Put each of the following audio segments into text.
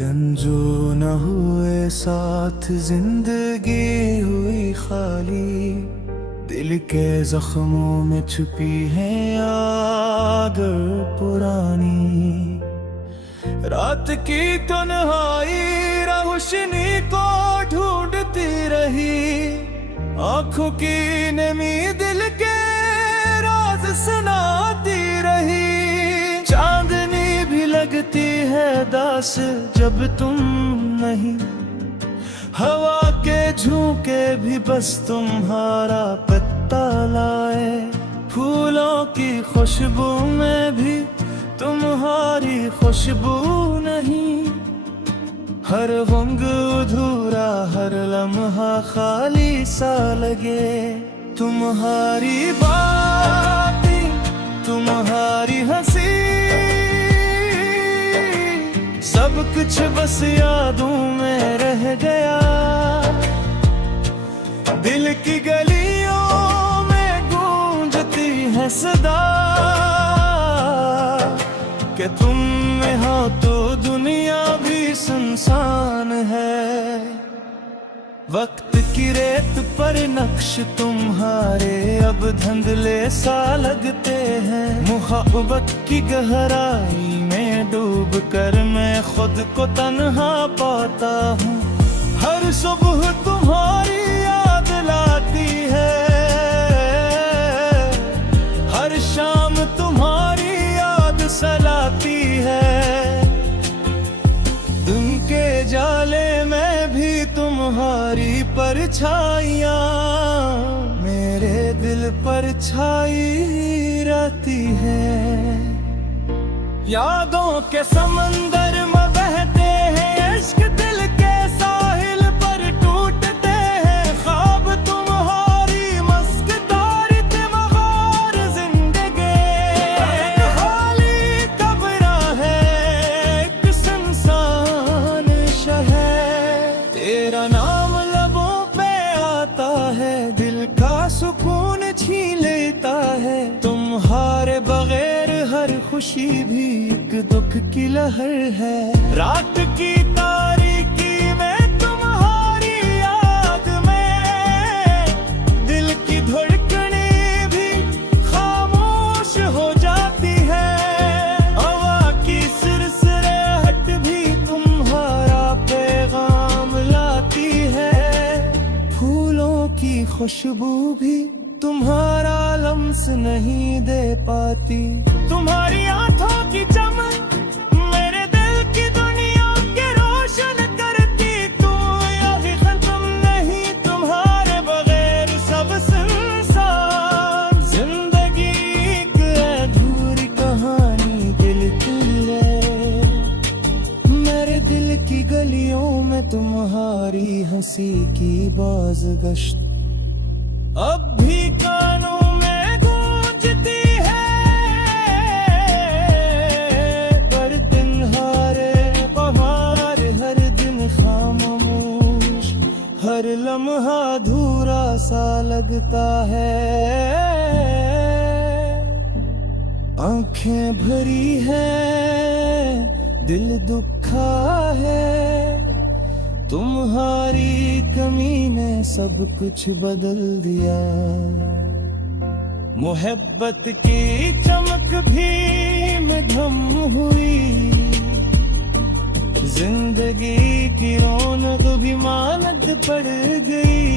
दिन जो न हुए साथ जिंदगी हुई खाली, दिल के जख्मों में छुपी है आग पुरानी। रात की तन्हाई रोशनी को ढूंढती रही, आंखों की नमी दिल के राज सुनाती रही। चांदनी भी लगती है दास जब तुम नहीं, हवा के झोंके भी बस तुम्हारा पत्ता लाए। फूलों की खुशबू में भी तुम्हारी खुशबू नहीं, हर रंग अधूरा हर लम्हा खाली सा लगे। तुम्हारी बातें तुम्हारी हंसी सब कुछ बस यादों में रह गया। दिल की गलियों में गूंजती है सदा कि तुम में हो तो दुनिया भी सुनसान है। वक्त की रेत पर नक्श तुम्हारे अब धुंधले सा लगते हैं। मोहब्बत की गहराई में डूब कर मैं खुद को तन्हा पाता हूँ। हर सुबह तुम्हारी याद लाती है, हर शाम तुम्हारी याद सलाती है। दिन के जाले में भी तुम्हारी परछाइयाँ मेरे दिल पर छाई रहती है। यादों के समंदर में बहते हैं इश्क, दिल के साहिल पर टूटते हैं ख्वाब। तुम्हारी मस्कदारी ते मगार जिंदगी खाली कब्र है, एक सुनसान शहर। तेरा नाम लबों पे आता है, दिल का सुकून छीन लेता है। तुम्हारे बगैर हर खुशी भी एक दुख की लहर है। रात की तारीकी में तुम्हारी याद में दिल की धड़कनें भी खामोश हो जाती है। हवा की सिरसिराहट भी तुम्हारा पैगाम लाती है। फूलों की खुशबू भी तुम्हारा लम्स नहीं दे पाती। तुम्हारी आंखों की चमक मेरे दिल की दुनिया के रोशन करती। तू अभी खत्म नहीं, तुम्हारे बगैर सब सुनसान। जिंदगी एक अधूरी कहानी दिल की है। मेरे दिल की गलियों में तुम्हारी हंसी की बाज़गश्त अब भी कानों में गूंजती है। पर दिन हारे बहार हर दिन खामोश, हर लम्हा अधूरा सा लगता है। आंखें भरी है दिल दुखा है, तुम्हारी कमी ने सब कुछ बदल दिया। मोहब्बत की चमक भी मध्यम हुई, जिंदगी की रौनक भी मानत पड़ गई।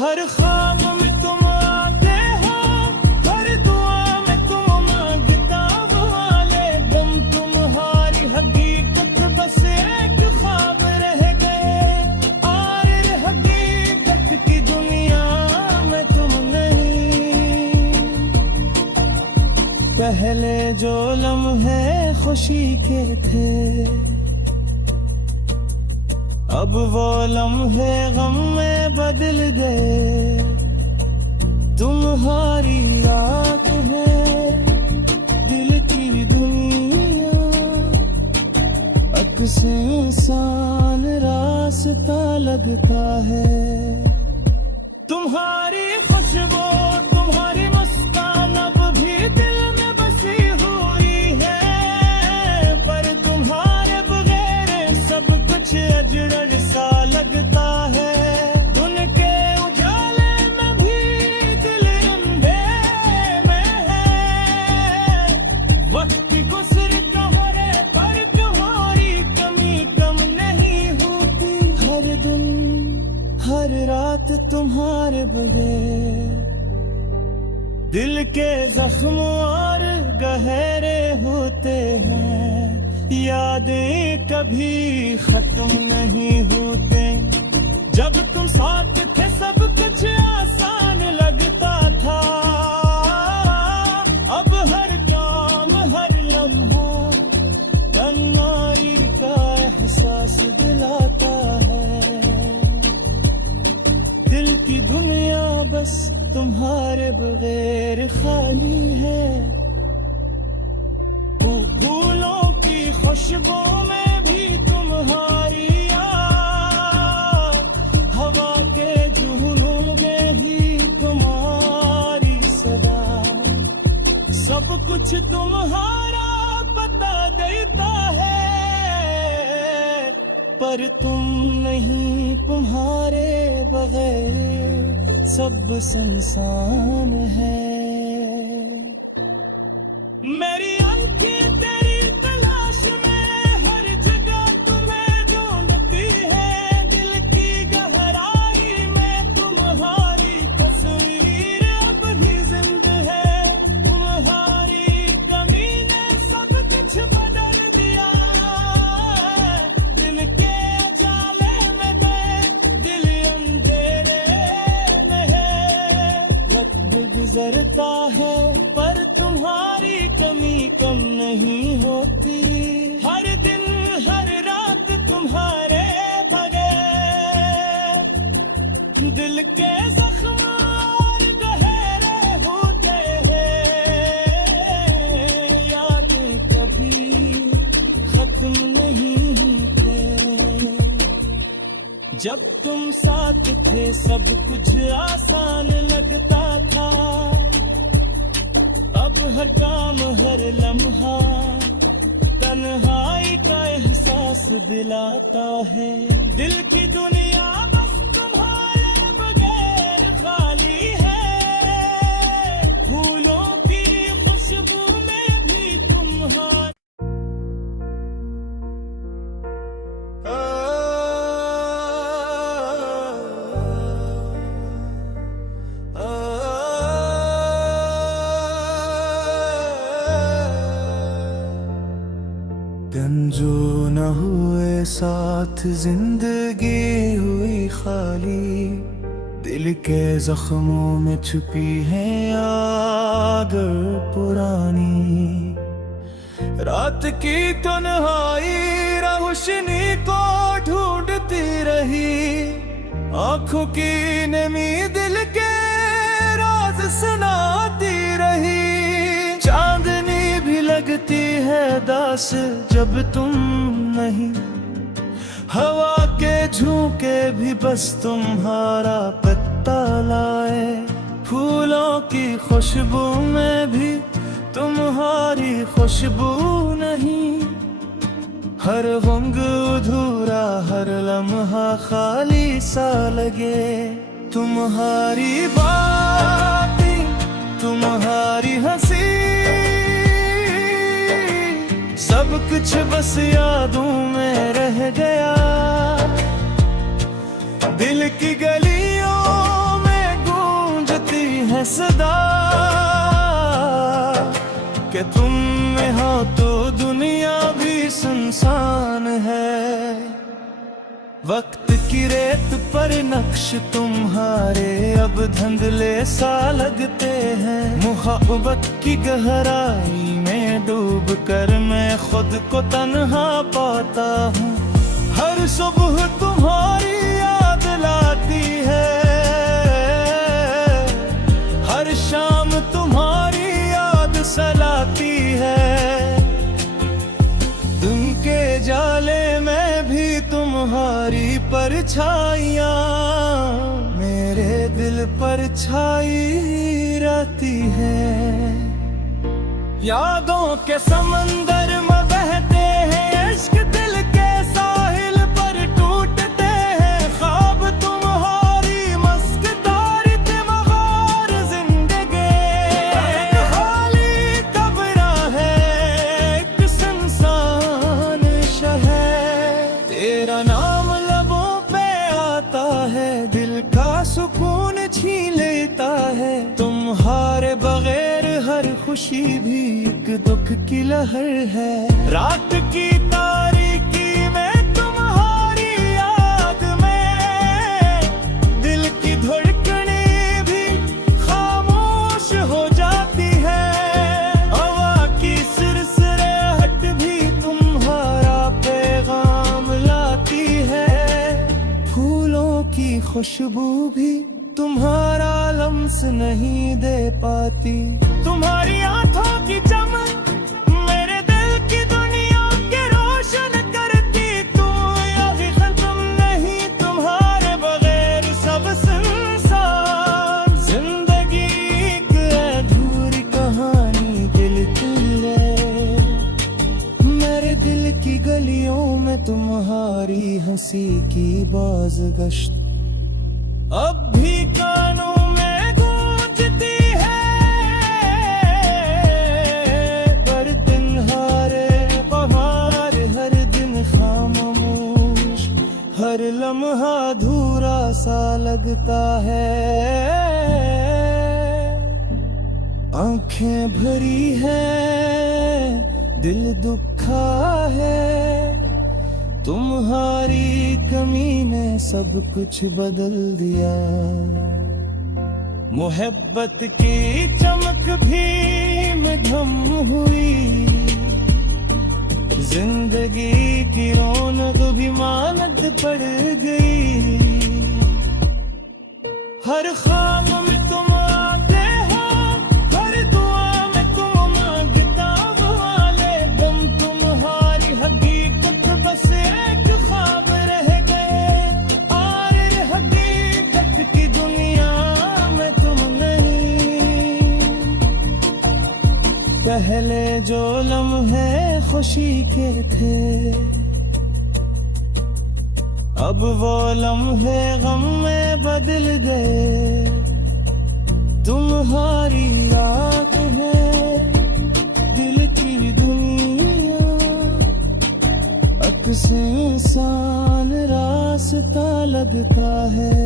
हर ख्वाब में तुम आते हो, हर दुआ में तुम मांगता हो। लेकिन तुम्हारी हकीकत बस एक ख्वाब रह गए। और हकीकत की दुनिया में तुम नहीं। पहले जो लम्हे खुशी के थे, अब वो लम्हे गम में बदल गए। तुम्हारी रात है दिल की दुनिया, अक्स इंसान रास्ता लगता है। तुम्हारी खुशबू तुम्हारी मुस्कान अब भी दिल में बसी हुई है। पर तुम तुम्हारे बगैर। दिल के जख्म और गहरे होते हैं, यादें कभी खत्म नहीं होते। जब तुम साथ थे सब कुछ आसान लगता था, अब हर काम हर लम्हा कन्नारी का एहसास दिलाता है। दिल की दुनिया बस तुम्हारे बगैर खाली है। फूलों की खुशबू में भी तुम्हारी याद, हवा के झूलों में भी तुम्हारी सदा। सब कुछ तुम्हारा पता देता है, पर तुम नहीं, तुम्हारे बगैर सब सुनसान है। मेरी आंखें तेरी तलाश में हर जगह तुम्हें ढूंढती है। दिल की गहराई में तुम्हारी तस्वीर अब भी जिंदा है। तुम्हारी कमी ने सब कुछ बदल दिया। दिल के उजाले में गए, दिल अंधेरे में है। वक्त गुजरता है पर तुम्हारी कमी कम नहीं होती। हर दिन हर रात तुम्हारे बगैर दिल के जख्म और गहरे होते हैं, यादें कभी खत्म नहीं होते। जब तुम साथ थे सब कुछ आसान लगता था, अब हर काम हर लम्हा तन्हाई का एहसास दिलाता है। दिल की दुनिया बस तुम्हारे बगैर खाली है। फूलों की खुशबू में भी तुम्हारा दिन जो न हुए साथ जिंदगी हुई खाली। दिल के जख्मों में छुपी है याद पुरानी। रात की तन्हाई रोशनी को ढूंढती रही। आंखों की नमी दिल के राज सुनाती रही। चांदनी भी लगती है दास जब तुम नहीं। हवा के झोंके भी बस तुम्हारा पत्ता लाए। फूलों की खुशबू में भी तुम्हारी खुशबू नहीं। हर रंग अधूरा हर लम्हा खाली सा लगे। तुम्हारी बातें तुम्हारी हंसी सब कुछ बस यादों में रह गया। दिल की गलियों में गूंजती है सदा कि तुम में हो तो दुनिया भी सुनसान है। वक्त की रेत पर नक्श तुम्हारे अब धुंधले सा लगते हैं। मुहब्बत की गहराई में डूब कर मैं खुद को तन्हा पाता हूँ। हर सुबह तुम्हारी याद लाती है। हर शाम तुम्हारी याद सलाती है। दिन के जाले में भी तुम्हारी परछाइयाँ मेरे दिल पर छाई रहती है। यादों के समंदर में बहते हैं इश्क दिल के साहिल पर टूटते हैं। ख्वाब तुम्हारी मस्कदारी थे मगर जिंदगी खाली कब्र है। एक सुनसान शहर तेरा नाम लबों पे आता है। दिल का सुकून खुशी भी एक दुख की लहर है। रात की तारीकी में तुम्हारी याद में दिल की धड़कने भी खामोश हो जाती है। हवा की सिरसिराहट भी तुम्हारा पैगाम लाती है। फूलों की खुशबू भी तुम्हारा लम्स नहीं दे पाती। तुम्हारी आंखों की चमक मेरे दिल की दुनिया के रोशन करती। तू अभी खत्म नहीं, तुम्हारे बगैर सब सुनसान। जिंदगी एक अधूरी कहानी गिलती है। मेरे दिल की गलियों में तुम्हारी हंसी की बाज़गश्त अब भी कानों में गूंजती है। पर तुम्हारे बहार हर दिन खामोश, हर लम्हा अधूरा सा लगता है। आंखें भरी है, दिल दुखा है। तुम्हारी कमी ने सब कुछ बदल दिया। मोहब्बत की चमक भी मध्यम हुई। जिंदगी की रौनक भी मानत पड़ गई। हर ख्वाब में तुम आते हो, हर दुआ में तुम मांगता हुआ। लेकिन तुम्हारी हकीकत बस एक ख्वाब रह गए। और हकीकत की दुनिया में तुम नहीं। पहले जो लम्हे खुशी के थे, अब वो लम्हे गम में बदल गए। तुम्हारी याद है दिल की दुनिया, अक्स इंसान रास्ता लगता है।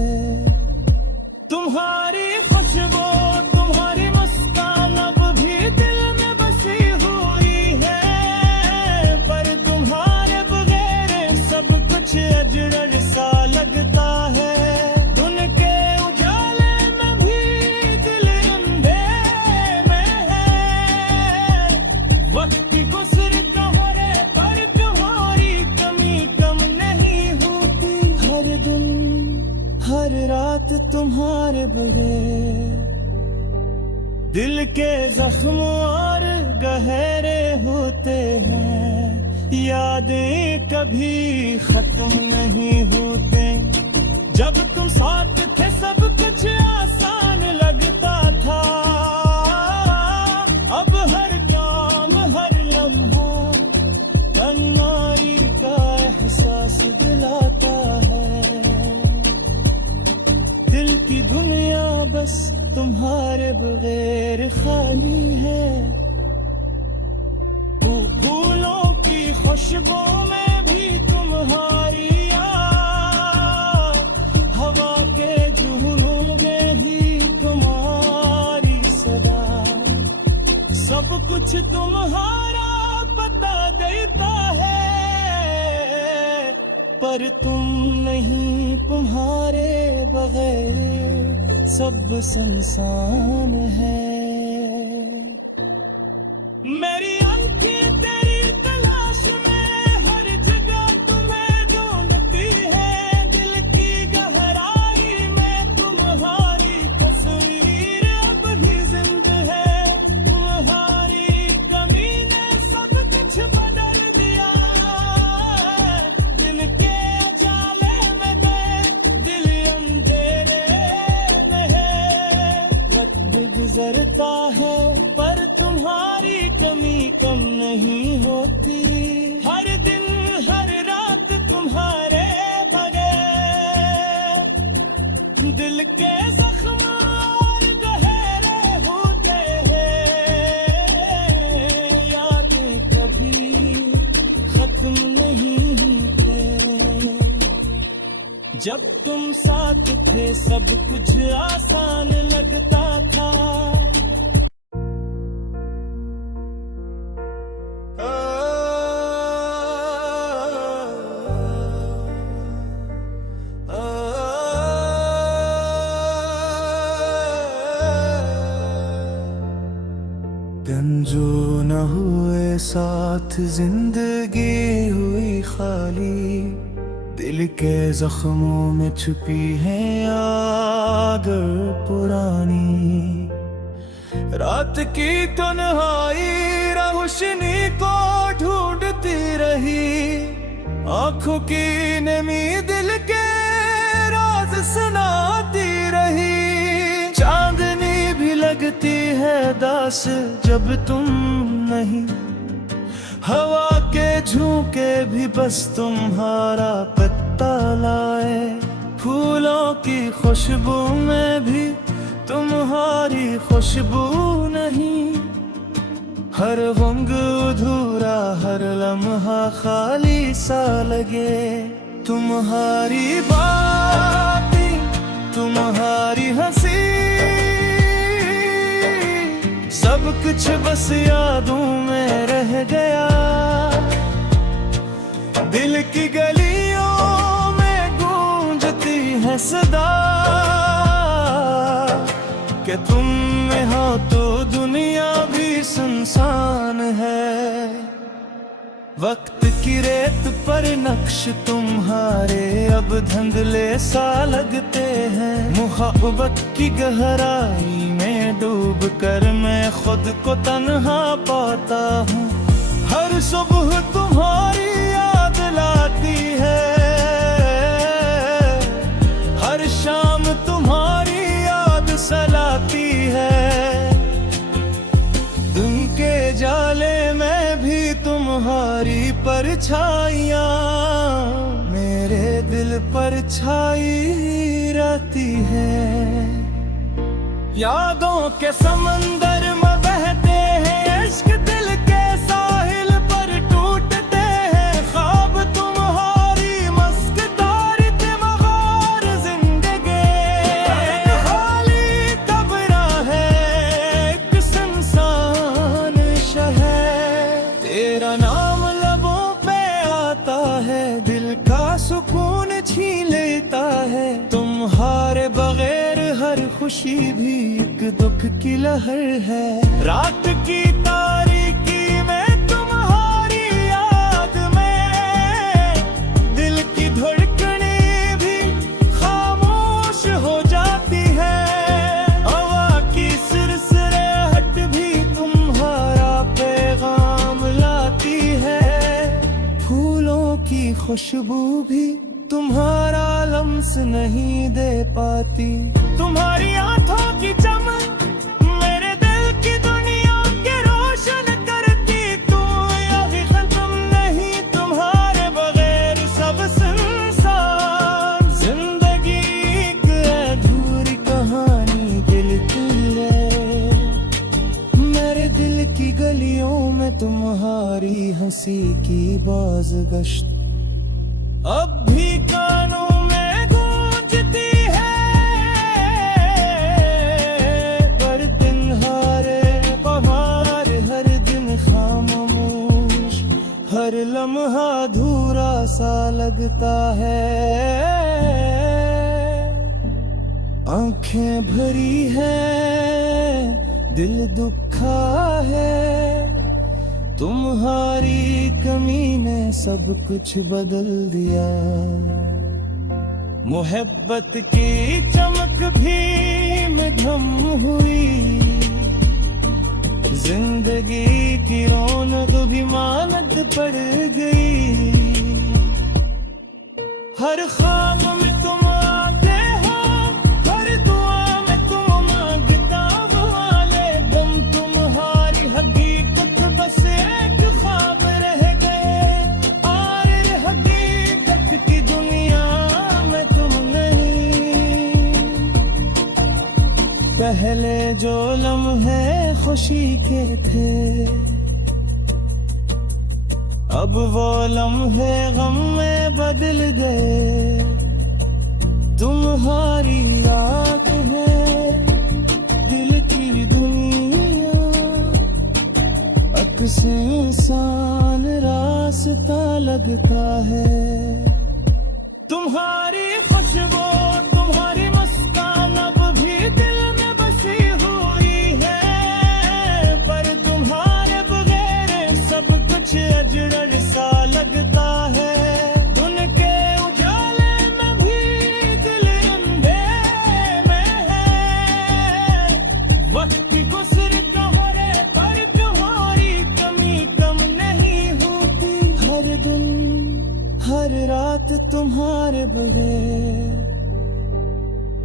तुम्हारी खुशबू तुम्हारी मुस्कान अब भी दिल में बसी हुई है। पर तुम्हारे बगैर सब कुछ अजरर सा लगता है। धुन के उजाले में भी दिल अंधेरे में है। वक्त की गुजरता है पर तुम्हारी कमी कम नहीं होती। हर दिन हर रात तुम्हारे बगैर दिल के जख्म और गहरे होते हैं। यादें कभी खत्म नहीं होते। जब तुम साथ थे सब कुछ आसान लगता था। अब हर काम हर लम्हा तन्हाई का एहसास दिलाता है। दिल की दुनिया बस तुम्हारे बगैर खाली है। फूलों की खुशबू में भी तुम्हारी याद, हवा के झूलों में भी तुम्हारी सदा। सब कुछ तुम्हारा पता देता है, पर तुम नहीं। तुम्हारे बगैर सब सुनसान है। मेरी आंखें तेरी तलाश में हर जगह तुम्हें ढूंढती है। दिल की गहराई में तुम्हारी तस्वीर अब भी जिंदा है। तुम्हारी कमी ने सब कुछ बदल दिया। दिल के उजाले में दिल अंधेरे में है। वक्त गुजरता है पर तुम्हारी कमी कम नहीं होती। हर दिन हर रात तुम्हारे बगैर दिल के जख्म और गहरे होते हैं। यादें कभी खत्म नहीं होते। जब तुम साथ थे सब कुछ आसान लगता था। साथ जिंदगी हुई खाली, दिल के जख्मों में छुपी है आग पुरानी। रात की तन्हाई रोशनी को ढूंढती रही, आंखों की नमी दिल के राज सुनाती रही। चांदनी भी लगती है दास जब तुम नहीं, हवा के झोंके भी बस तुम्हारा पत्ता लाए। फूलों की खुशबू में भी तुम्हारी खुशबू नहीं, हर रंग अधूरा हर लम्हा खाली सा लगे। तुम्हारी बातें तुम्हारी हंसी, सब कुछ बस यादों में रह गया। दिल की गलियों में गूंजती है सदा कि तुम में हो तो दुनिया भी सुनसान है। वक्त की रेत पर नक्श तुम्हारे अब धुंधले सा लगते हैं। मुहब्बत की गहराई में डूब कर मैं खुद को तन्हा पाता हूँ। हर सुबह तुम्हारी याद लाती है, हर शाम तुम्हारी याद सलाती है। दिन के जाले में भी तुम्हारी परछाइयाँ मेरे दिल पर छाई रहती है। यादों के समंदर में बहते हैं इश्क, दिल के साहिल पर टूटते हैं ख्वाब। तुम्हारी मस्कदारी थी मगर जिंदगी खाली कब्र है, एक सुनसान शहर। तेरा नाम लबों पे आता है, दिल का सुकून छीन लेता है। तुम्हारे बगैर हर खुशी भी एक दुख की लहर है। रात की तारीकी में तुम्हारी याद में दिल की धड़कनें भी खामोश हो जाती है। हवा की सिरसिराहट भी तुम्हारा पैगाम लाती है। फूलों की खुशबू भी तुम्हारा लम्स नहीं दे पाती। तुम्हारी आंखों की चमक मेरे दिल की दुनिया के रोशन करती। तू अभी खत्म नहीं, तुम्हारे बगैर सब सुनसान। जिंदगी एक अधूरी कहानी दिल की है। मेरे दिल की गलियों में तुम्हारी हंसी की बाज़गश्त अब भी कानों में गूंजती है। पर दिन हारे बहार हर दिन खामोश, हर लम्हा अधूरा सा लगता है। आंखें भरी है, दिल दुखा है। तुम्हारी कमी ने सब कुछ बदल दिया। मोहब्बत की चमक भी मध्यम हुई, जिंदगी की रौनक भी मानद पड़ गई। हर ख्वाब में तुम आते हो, हर दुआ में तुम मांगता हुआ ले गम। तुम्हारी हकीकत बस एक ख्वाब रह गए, और हकीकत की दुनिया में तुम नहीं। पहले जो लम्हे खुशी के थे, अब वो लम्हे गम में बदल गए। तुम्हारी याद है दिल की दुनिया, अक्स इंसान रास्ता लगता है। तुम्हारी खुशबू तुम्हारी मुस्कान अब भी दिल में बसी हुई है। पर तुम्हारे बगैर सब कुछ हर दिन हर रात तुम्हारे बगैर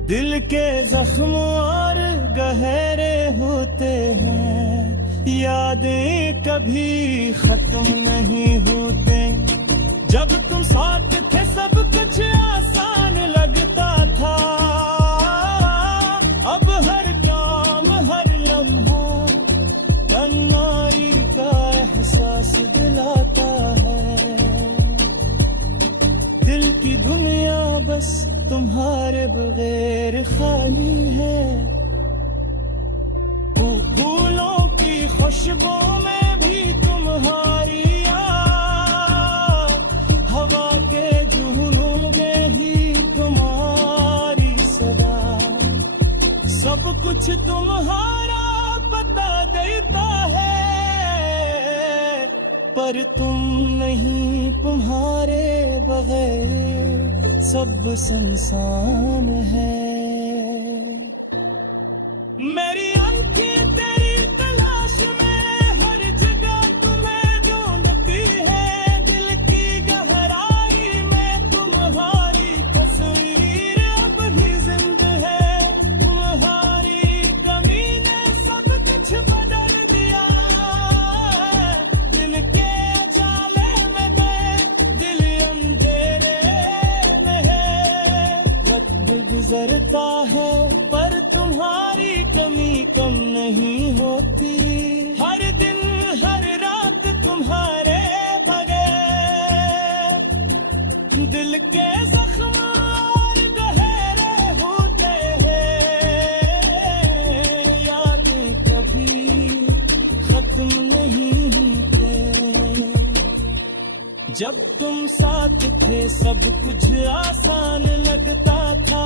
दिल के जख्म और गहरे होते हैं, यादें कभी खत्म नहीं होते। जब तुम साथ थे सब कुछ आसान लगता था, अब हर काम हर लम्हा तन्हाई का एहसास दिलाता है। दिल की दुनिया बस तुम्हारे बगैर खाली है। फूलों की खुशबू में भी तुम्हारी याद, हवा के झूलों में भी तुम्हारी सदा। सब कुछ तुम्हारा पता देता है, पर तुम नहीं, तुम्हारे बगैर सब सुनसान है। मेरी आंखें तेरी तलाश में हर जगह तुम्हें ढूंढती है। दिल की गहराई में तुम्हारी तस्वीर अब भी जिंदा है। तुम्हारी कमी ने सब कुछ बदल दिया। दिल के उजाले में गए, दिल अंधेरे में है। वक्त गुजरता है पर तुम्हारी कमी कम नहीं होती। हर दिन हर रात तुम्हारे बगैर दिल के जख्म और गहरे होते हैं, यादें कभी खत्म नहीं होते। जब तुम साथ थे सब कुछ आसान लगता था,